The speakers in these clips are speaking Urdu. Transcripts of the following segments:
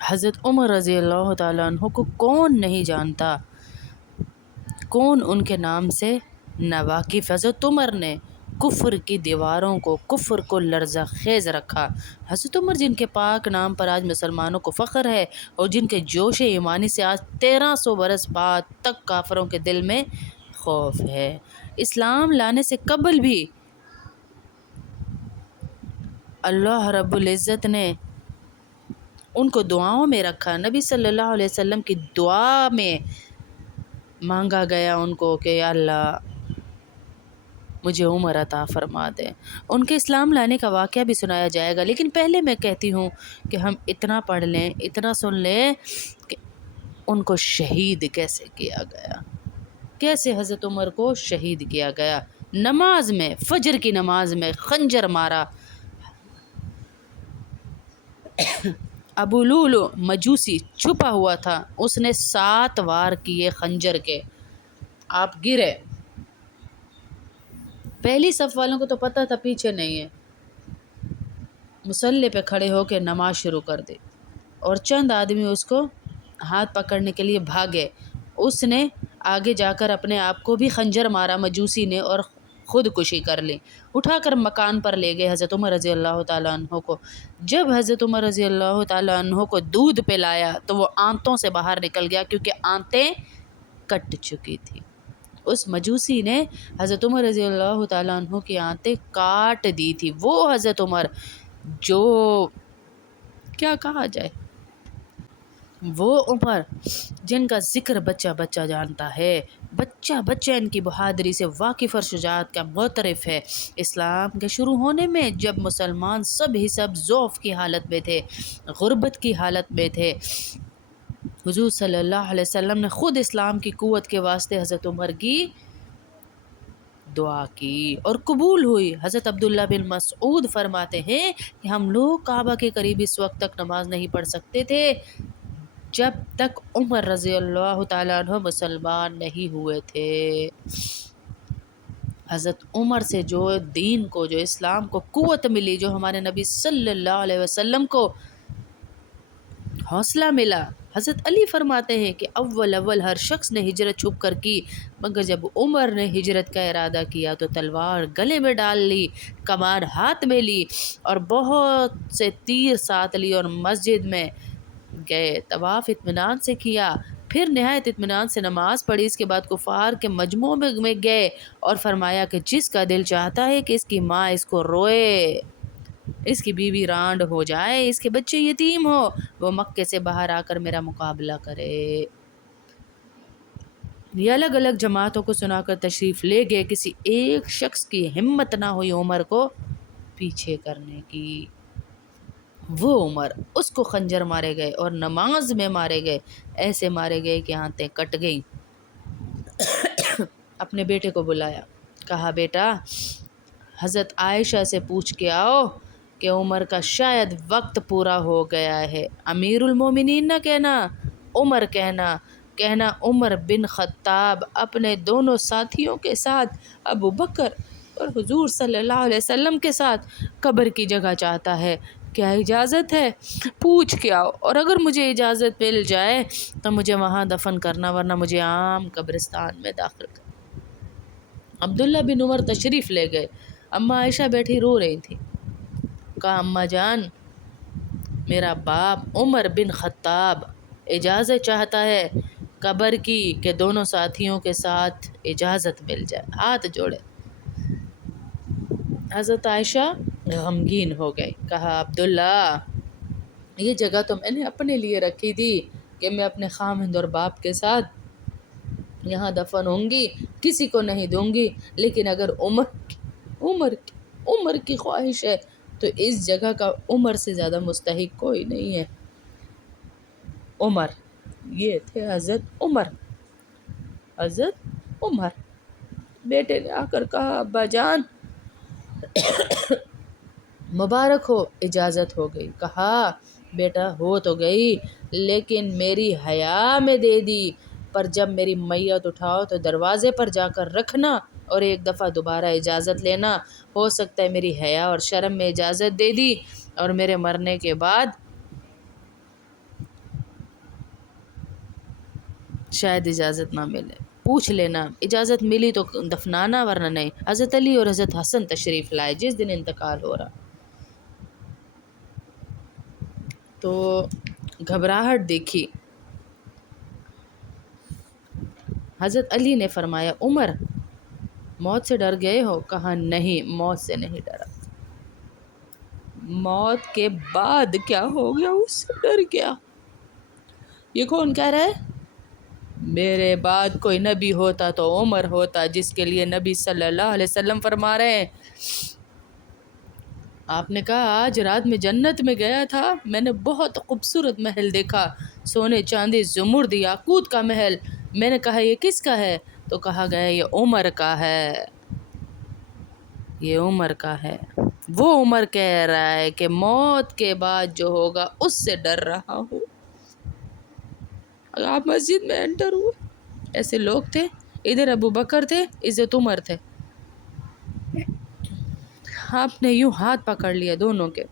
حضرت عمر رضی اللہ تعالیٰ عنہ کو کون نہیں جانتا، کون ان کے نام سے ناواقف۔ حضرت عمر نے کفر کی دیواروں کو، کفر کو لرزہ خیز رکھا۔ حضرت عمر جن کے پاک نام پر آج مسلمانوں کو فخر ہے اور جن کے جوش ایمانی سے آج 1300 برس بعد تک کافروں کے دل میں خوف ہے۔ اسلام لانے سے قبل بھی اللہ رب العزت نے ان کو دعاؤں میں رکھا۔ نبی صلی اللہ علیہ وسلم کی دعا میں مانگا گیا ان کو کہ یا اللہ مجھے عمر عطا فرما دے۔ ان کے اسلام لانے کا واقعہ بھی سنایا جائے گا، لیکن پہلے میں کہتی ہوں کہ ہم اتنا پڑھ لیں، اتنا سن لیں کہ ان کو شہید کیسے کیا گیا، کیسے حضرت عمر کو شہید کیا گیا۔ نماز میں، فجر کی نماز میں خنجر مارا۔ ابو لولو مجوسی چھپا ہوا تھا، اس نے 7 وار کیے خنجر کے، آپ گرے۔ پہلی صف والوں کو تو پتہ تھا پیچھے نہیں ہے، مصلی پہ کھڑے ہو کے نماز شروع کر دی اور چند آدمی اس کو ہاتھ پکڑنے کے لیے بھاگے۔ اس نے آگے جا کر اپنے آپ کو بھی خنجر مارا مجوسی نے اور خودکشی کر لی۔ اٹھا کر مکان پر لے گئے حضرت عمر رضی اللہ تعالیٰ عنہ کو۔ جب حضرت عمر رضی اللہ تعالیٰ عنہ کو دودھ پلایا تو وہ آنتوں سے باہر نکل گیا، کیونکہ آنتیں کٹ چکی تھی۔ اس مجوسی نے حضرت عمر رضی اللہ تعالیٰ عنہ کی آنتیں کاٹ دی تھی۔ وہ حضرت عمر جو کیا کہا جائے، وہ عمر جن کا ذکر بچہ بچہ جانتا ہے، بچہ بچہ ان کی بہادری سے واقف اور شجاعت کا معترف ہے۔ اسلام کے شروع ہونے میں جب مسلمان سب ہی سب ضعف کی حالت میں تھے، غربت کی حالت میں تھے، حضور صلی اللہ علیہ وسلم نے خود اسلام کی قوت کے واسطے حضرت عمر کی دعا کی اور قبول ہوئی۔ حضرت عبداللہ بن مسعود فرماتے ہیں کہ ہم لوگ کعبہ کے قریب اس وقت تک نماز نہیں پڑھ سکتے تھے جب تک عمر رضی اللہ تعالیٰ عنہ مسلمان نہیں ہوئے تھے۔ حضرت عمر سے جو دین کو، جو اسلام کو قوت ملی، جو ہمارے نبی صلی اللہ علیہ وسلم کو حوصلہ ملا۔ حضرت علی فرماتے ہیں کہ اول ہر شخص نے ہجرت چھپ کر کی، مگر جب عمر نے ہجرت کا ارادہ کیا تو تلوار گلے میں ڈال لی، کمان ہاتھ میں لی اور بہت سے تیر ساتھ لی اور مسجد میں گئے، طواف اطمینان سے کیا، پھر نہایت اطمینان سے نماز پڑھی۔ اس کے بعد کفار کے مجمع میں گئے اور فرمایا کہ جس کا دل چاہتا ہے کہ اس کی ماں اس کو روئے، اس کی بیوی رانڈ ہو جائے، اس کے بچے یتیم ہو، وہ مکے سے باہر آ کر میرا مقابلہ کرے۔ یہ الگ الگ جماعتوں کو سنا کر تشریف لے گئے، کسی ایک شخص کی ہمت نہ ہوئی عمر کو پیچھے کرنے کی۔ وہ عمر، اس کو خنجر مارے گئے اور نماز میں مارے گئے، ایسے مارے گئے کہ آنتیں کٹ گئیں۔ اپنے بیٹے کو بلایا، کہا بیٹا حضرت عائشہ سے پوچھ کے آؤ کہ عمر کا شاید وقت پورا ہو گیا ہے۔ امیر المومنین نہ کہنا، عمر کہنا عمر بن خطاب اپنے دونوں ساتھیوں کے ساتھ، ابو بکر اور حضور صلی اللہ علیہ وسلم کے ساتھ قبر کی جگہ چاہتا ہے، کیا اجازت ہے؟ پوچھ کے آؤ، اور اگر مجھے اجازت مل جائے تو مجھے وہاں دفن کرنا، ورنہ مجھے عام قبرستان میں داخل کرنا۔ عبداللہ بن عمر تشریف لے گئے۔ اماں عائشہ بیٹھی رو رہی تھی۔ کہا اماں جان، میرا باپ عمر بن خطاب اجازت چاہتا ہے قبر کی کہ دونوں ساتھیوں کے ساتھ اجازت مل جائے، ہاتھ جوڑے۔ حضرت عائشہ غمگین ہو گئی، کہا عبداللہ یہ جگہ تو میں نے اپنے لیے رکھی تھی کہ میں اپنے خاوند اور باپ کے ساتھ یہاں دفن ہوں گی، کسی کو نہیں دوں گی، لیکن اگر عمر کی خواہش ہے تو اس جگہ کا عمر سے زیادہ مستحق کوئی نہیں ہے۔ عمر، یہ تھے حضرت عمر۔ بیٹے نے آ کر کہا ابا جان مبارک ہو، اجازت ہو گئی۔ کہا بیٹا ہو تو گئی، لیکن میری حیا میں دے دی، پر جب میری میت اٹھاؤ تو دروازے پر جا کر رکھنا اور ایک دفعہ دوبارہ اجازت لینا، ہو سکتا ہے میری حیا اور شرم میں اجازت دے دی اور میرے مرنے کے بعد شاید اجازت نہ ملے، پوچھ لینا، اجازت ملی تو دفنانا ورنہ نہیں۔ حضرت علی اور حضرت حسن تشریف لائے جس دن انتقال ہو رہا، تو گھبراہٹ دیکھی۔ حضرت علی نے فرمایا عمر موت سے ڈر گئے ہو؟ کہا نہیں، موت سے نہیں ڈرا، موت کے بعد کیا ہو گیا اس سے ڈر گیا۔ یہ کون کہہ رہا ہے؟ میرے بعد کوئی نبی ہوتا تو عمر ہوتا، جس کے لیے نبی صلی اللہ علیہ وسلم فرما رہے ہیں، آپ نے کہا آج رات میں جنت میں گیا تھا، میں نے بہت خوبصورت محل دیکھا، سونے چاندی زمرد یاقوت کا محل۔ میں نے کہا یہ کس کا ہے؟ تو کہا گیا یہ عمر کا ہے، یہ عمر کا ہے۔ وہ عمر کہہ رہا ہے کہ موت کے بعد جو ہوگا اس سے ڈر رہا ہوں۔ آپ مسجد میں انٹر ہوئے، ایسے لوگ تھے، ادھر ابو بکر تھے، عزت عمر تھے، آپ نے یوں ہاتھ پکڑ لیا دونوں کے،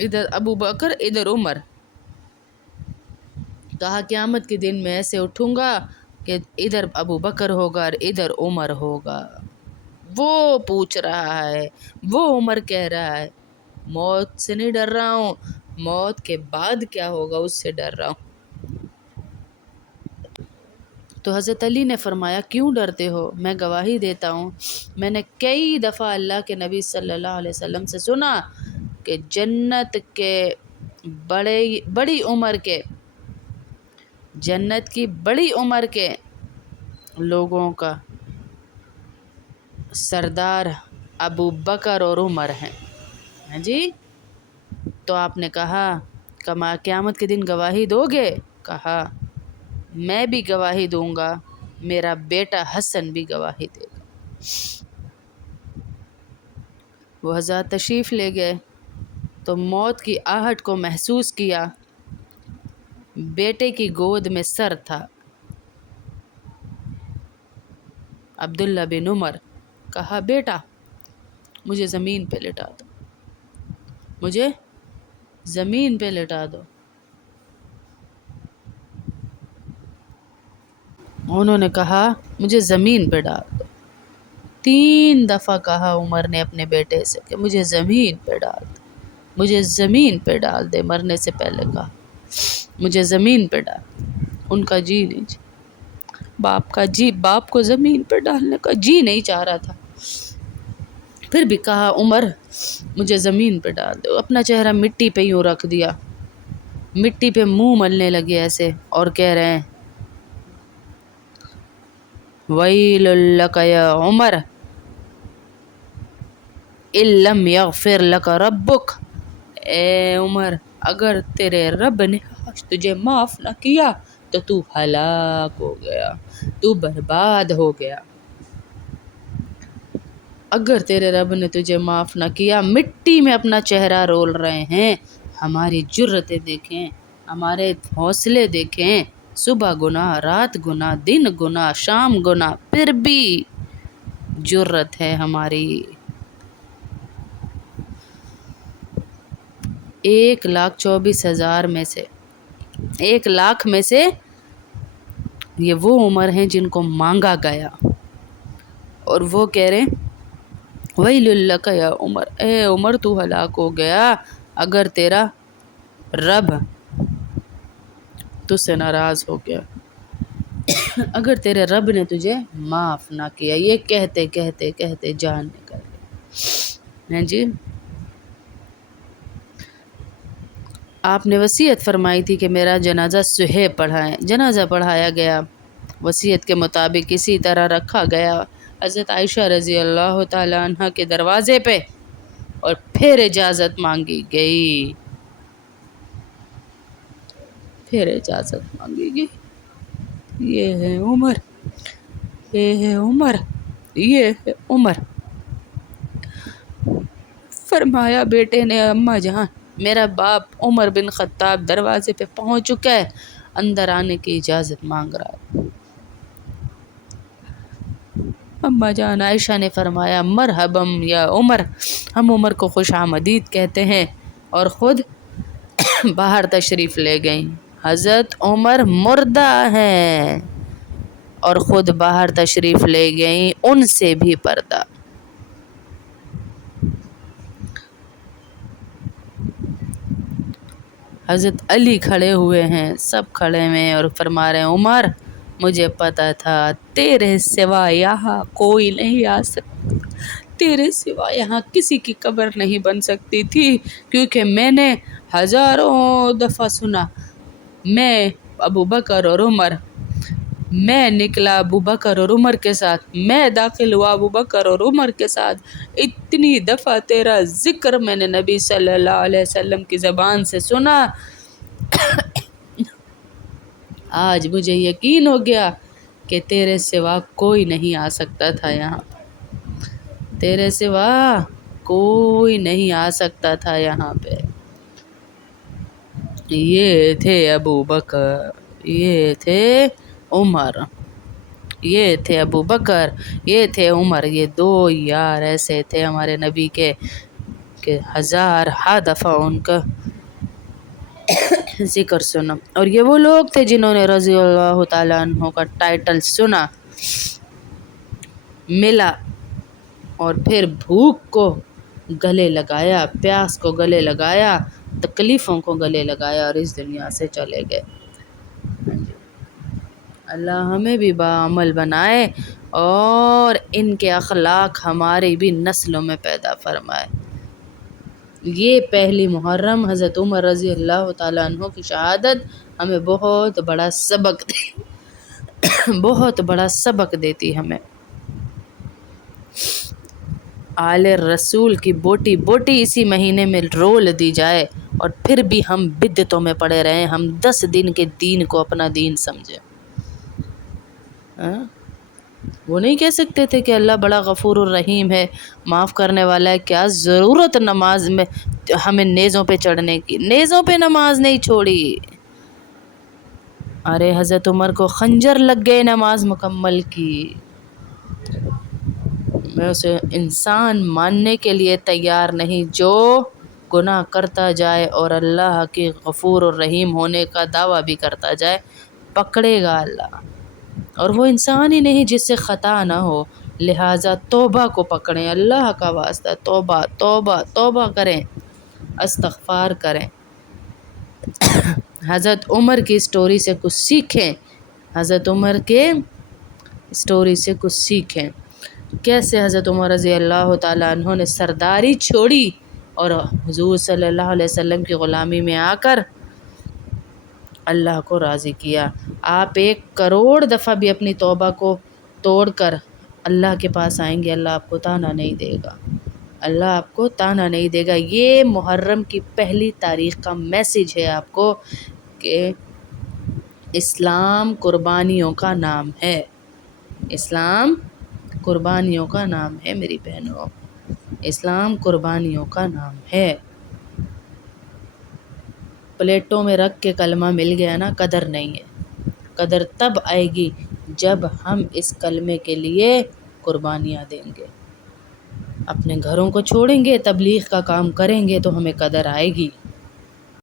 ادھر ابو بکر ادھر عمر، کہا قیامت کے دن میں ایسے اٹھوں گا کہ ادھر ابو بکر ہوگا اور ادھر عمر ہوگا۔ وہ پوچھ رہا ہے، وہ عمر کہہ رہا ہے موت سے نہیں ڈر رہا ہوں، موت کے بعد کیا ہوگا اس سے ڈر رہا ہوں۔ تو حضرت علی نے فرمایا کیوں ڈرتے ہو؟ میں گواہی دیتا ہوں، میں نے کئی دفعہ اللہ کے نبی صلی اللہ علیہ وسلم سے سنا کہ جنت کے بڑی عمر کے، جنت کی بڑی عمر کے لوگوں کا سردار ابو بکر اور عمر ہیں۔ ہاں جی، تو آپ نے کہا قیامت کے دن گواہی دو گے؟ کہا میں بھی گواہی دوں گا، میرا بیٹا حسن بھی گواہی دے گا۔ وہ حضرات تشریف لے گئے تو موت کی آہٹ کو محسوس کیا، بیٹے کی گود میں سر تھا عبداللہ بن عمر۔ کہا بیٹا مجھے زمین پہ لٹا دو، مجھے زمین پہ لٹا دو۔ انہوں نے کہا مجھے زمین پہ ڈال دو۔ 3 دفعہ کہا عمر نے اپنے بیٹے سے کہ مجھے زمین پہ ڈال دے، مجھے زمین پہ ڈال دے، مرنے سے پہلے کہا مجھے زمین پہ ڈال دے۔ ان کا جی نہیں، باپ کو زمین پہ ڈالنے کا جی نہیں چاہ رہا تھا، پھر بھی کہا عمر مجھے زمین پہ ڈال دو۔ اپنا چہرہ مٹی پہ یوں رکھ دیا، مٹی پہ منہ ملنے لگے ایسے، اور کہہ رہے ہیں وَيْلٌ لَكَ يَا عمر إِن لَمْ يَغْفِرْ لَكَ رَبُّكَ۔ اے عمر اگر تیرے رب نے آج تجھے معاف نہ کیا تو تو ہلاک ہو گیا، تو برباد ہو گیا۔ اگر تیرے رب نے تجھے معاف نہ کیا، مٹی میں اپنا چہرہ رول رہے ہیں، ہماری جرتیں دیکھیں، ہمارے حوصلے دیکھیں، صبح گناہ، رات گناہ، دن گناہ، شام گناہ، پھر بھی جرت ہے ہماری۔ 1,24,000 میں سے 1,00,000 میں سے یہ وہ عمر ہیں جن کو مانگا گیا، اور وہ کہہ رہے وَيْلٌ لَكَ يَا عمر، اے عمر تو ہلاک ہو گیا اگر تیرا رب تجھ سے ناراض ہو گیا، اگر تیرے رب نے تجھے معاف نہ کیا۔ یہ کہتے کہتے کہتے جان نکل گئی۔ ہیں جی، آپ نے وصیت فرمائی تھی کہ میرا جنازہ صہیب پڑھائیں، جنازہ پڑھایا گیا، وصیت کے مطابق اسی طرح رکھا گیا حضرت عائشہ رضی اللہ تعالی عنہ کے دروازے پہ، اور پھر اجازت مانگی گئی، پھر اجازت مانگی گئی۔ یہ ہے عمر، یہ ہے عمر، یہ ہے عمر۔ فرمایا بیٹے نے اماں جان میرا باپ عمر بن خطاب دروازے پہ پہنچ چکا ہے، اندر آنے کی اجازت مانگ رہا ہے۔ اماں جان عائشہ نے فرمایا مرحبا یا عمر، ہم عمر کو خوش آمدید کہتے ہیں، اور خود باہر تشریف لے گئیں۔ حضرت عمر مردہ ہیں اور خود باہر تشریف لے گئیں، ان سے بھی پردہ۔ حضرت علی کھڑے ہوئے ہیں، سب کھڑے ہیں اور فرما رہے ہیں عمر مجھے پتا تھا تیرے سوا یہاں کوئی نہیں آ سکتا، تیرے سوا یہاں کسی کی قبر نہیں بن سکتی تھی، کیونکہ میں نے ہزاروں دفعہ سنا، میں ابو بکر اور عمر، میں نکلا ابو بکر اور عمر کے ساتھ، میں داخل ہوا ابو بکر اور عمر کے ساتھ، اتنی دفعہ تیرا ذکر میں نے نبی صلی اللہ علیہ وسلم کی زبان سے سنا، آج مجھے یقین ہو گیا کہ تیرے سوا کوئی نہیں آ سکتا تھا یہاں، تیرے سوا کوئی نہیں آ سکتا تھا یہاں پہ۔ یہ تھے ابو بکر، یہ تھے عمر، یہ تھے ابو بکر، یہ تھے عمر، یہ دو یار ایسے تھے ہمارے نبی کے کہ ہزار دفعہ ان کا ذکر سنا۔ اور یہ وہ لوگ تھے جنہوں نے رضی اللہ تعالیٰ عنہ کا ٹائٹل سنا، ملا، اور پھر بھوک کو گلے لگایا، پیاس کو گلے لگایا، تکلیفوں کو گلے لگایا اور اس دنیا سے چلے گئے۔ اللہ ہمیں بھی باعمل بنائے اور ان کے اخلاق ہماری بھی نسلوں میں پیدا فرمائے۔ یہ پہلی محرم حضرت عمر رضی اللہ تعالیٰ عنہ کی شہادت ہمیں بہت بڑا سبق بہت بڑا سبق دیتی ہمیں۔ آل رسول کی بوٹی بوٹی اسی مہینے میں رول دی جائے اور پھر بھی ہم بدعتوں میں پڑے رہیں، ہم 10 دن کے دین کو اپنا دین سمجھیں۔ وہ نہیں کہہ سکتے تھے کہ اللہ بڑا غفور الرحیم ہے، معاف کرنے والا ہے، کیا ضرورت نماز میں ہمیں نیزوں پہ چڑھنے کی، نیزوں پہ نماز نہیں چھوڑی۔ ارے حضرت عمر کو خنجر لگ گئے نماز مکمل کی۔ میں اسے انسان ماننے کے لیے تیار نہیں جو گناہ کرتا جائے اور اللہ کی غفور الرحیم ہونے کا دعویٰ بھی کرتا جائے، پکڑے گا اللہ، اور وہ انسان ہی نہیں جس سے خطا نہ ہو، لہٰذا توبہ کو پکڑیں، اللہ کا واسطہ توبہ توبہ توبہ کریں، استغفار کریں۔ حضرت عمر کی سٹوری سے کچھ سیکھیں، حضرت عمر کے سٹوری سے کچھ سیکھیں، کیسے حضرت عمر رضی اللہ تعالیٰ عنہ نے سرداری چھوڑی اور حضور صلی اللہ علیہ وسلم کی غلامی میں آ کر اللہ کو راضی کیا۔ آپ 1 کروڑ دفعہ بھی اپنی توبہ کو توڑ کر اللہ کے پاس آئیں گے، اللہ آپ کو طعنہ نہیں دے گا، اللہ آپ کو طعنہ نہیں دے گا۔ یہ محرم کی پہلی تاریخ کا میسیج ہے آپ کو کہ اسلام قربانیوں کا نام ہے، اسلام قربانیوں کا نام ہے میری بہنوں، اسلام قربانیوں کا نام ہے۔ پلیٹوں میں رکھ کے کلمہ مل گیا نا، قدر نہیں ہے، قدر تب آئے گی جب ہم اس کلمے کے لیے قربانیاں دیں گے، اپنے گھروں کو چھوڑیں گے، تبلیغ کا کام کریں گے تو ہمیں قدر آئے گی۔